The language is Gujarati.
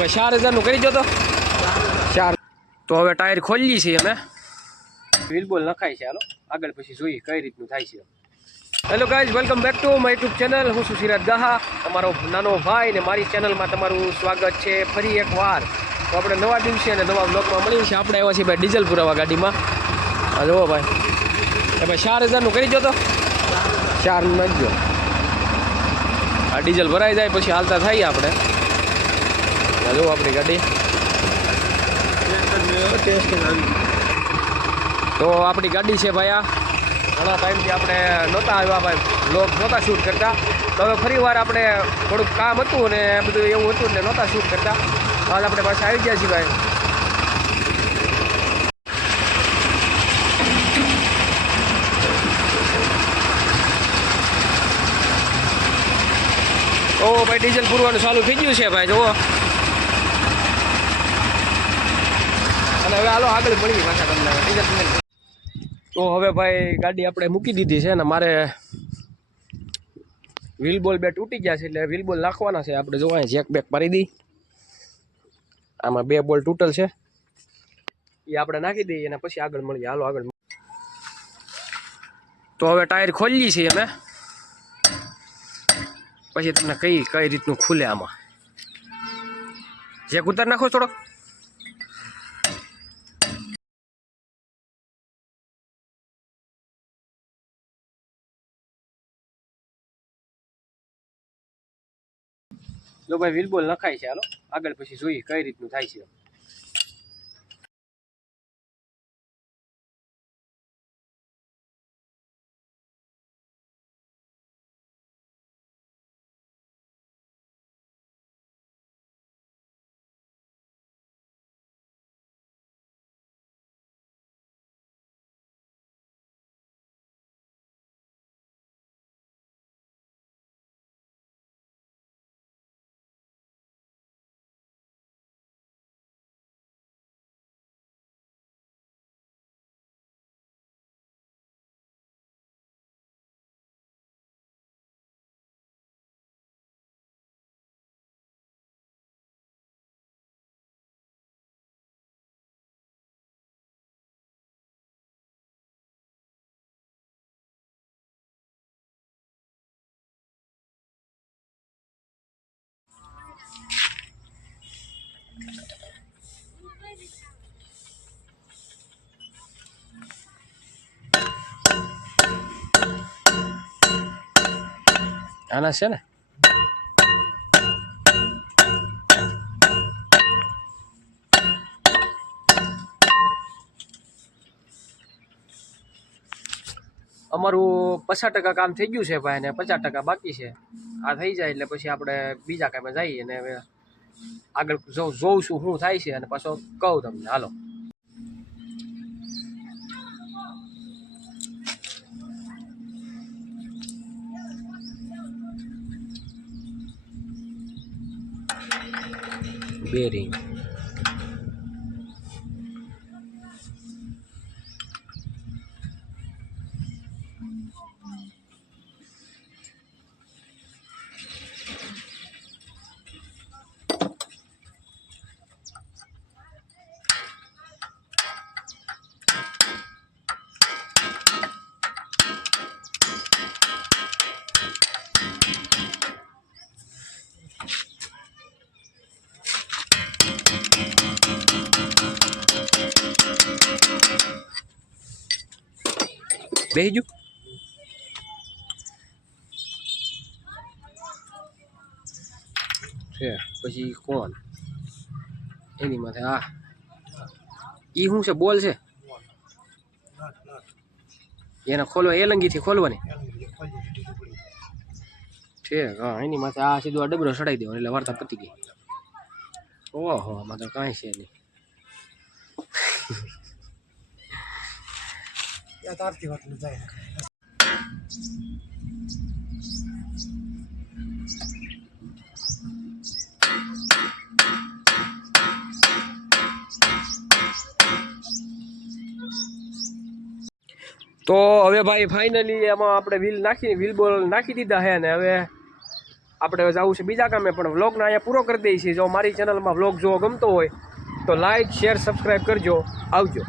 ભાઈ 4000 કરી દો તો 4 તો હવે ટાયર ખોલી છે અમે વ્હીલ બોલ નખાય છે હાલો આગળ પછી જોઈએ કઈ રીતનું થાય છે hello guys welcome back to my YouTube channel હું છું સિરાજ દાહા તમારો નાનો ભાઈ ને મારી ચેનલમાં તમારું સ્વાગત છે ફરી એકવાર તો આપણે નવા દિવસે અને નવા બ્લોગમાં મળીએ છીએ આપણે આવ્યા છીએ ભાઈ ડીઝલ પુરાવા ગાડીમાં હા જુઓ ભાઈ એ ભાઈ 4000 કરી દો તો 4 નાખજો આ ડીઝલ ભરાઈ જાય પછી હાલતા થાય આપણે જુઓ આપણી ગાડી તો આપણી ગાડી છે ભાઈ આ ઘણા ટાઈમથી આપણે નહોતા આવ્યા ભાઈ બ્લોગ નહોતા શૂટ કરતા તો હવે ફરી વાર આપણે થોડુંક કામ હતું ને બધું એવું હતું એટલે નહોતા શૂટ કરતા હાલ આપણે પાછા આવી ગયા છીએ ભાઈ ઓ ભાઈ ડીઝલ પૂરવાનું ચાલુ થઈ ગયું છે ભાઈ જુઓ અને હવે હાલો આગળ મળીએ પાછા તમને ડીઝલ તો હવે ભાઈ ગાડી આપણે મૂકી દીધી છે ને મારે વ્હીલ બોલ બે તૂટી ગયા છે એટલે વ્હીલ બોલ નાખવાના છે આપણે જોવા જેક બેક મારી દી આમાં 2 બોલ તૂટલ છે એ આપણે નાખી દઈએ અને પછી આગળ મળીએ હાલો આગળ તો હવે ટાયર ખોલી છે અમે પછી તમને કઈ રીતનું ખુલે આમાં જેક ઉતાર નાખો થોડોક જો ભાઈ વ્હીલ બોલ નખાય છે હાલો આગળ પછી જોઈએ કઈ રીતનું થાય છે આના છે ને અમારું 50% કામ થઈ ગયું છે ભાઈ ને 50% બાકી છે આ થઈ જાય એટલે પછી આપણે બીજા કામે જઈએ અને હવે આગળ જોઉં છું શું થાય છે અને પાછો કહું તમને હાલો બેરિંગ બેહી છે પછી કોણ એની માથે આ ઈ શું છે બોલ છે એને ખોલવા એલંગીથી ખોલવાની છે હા એની માથે આ સીધું આ ડબરો ચડાવી દેવાનો એટલે વાર્તા પતી ગઈ ઓહો આમાં તો કાંઈ છે નહીં તારથી વાત જાય તો હવે ભાઈ ફાઇનલી એમાં આપણે વ્હીલ બોલ નાખી દીધા છે ને હવે આપણે હવે જવું છે બીજા કામે, પણ વ્લોગને અહીંયા પૂરો કરી દઈએ છીએ. જો મારી ચેનલમાં વ્લોગ જોવો ગમતો હોય તો લાઇક શેર સબસ્ક્રાઈબ કરજો. આવજો.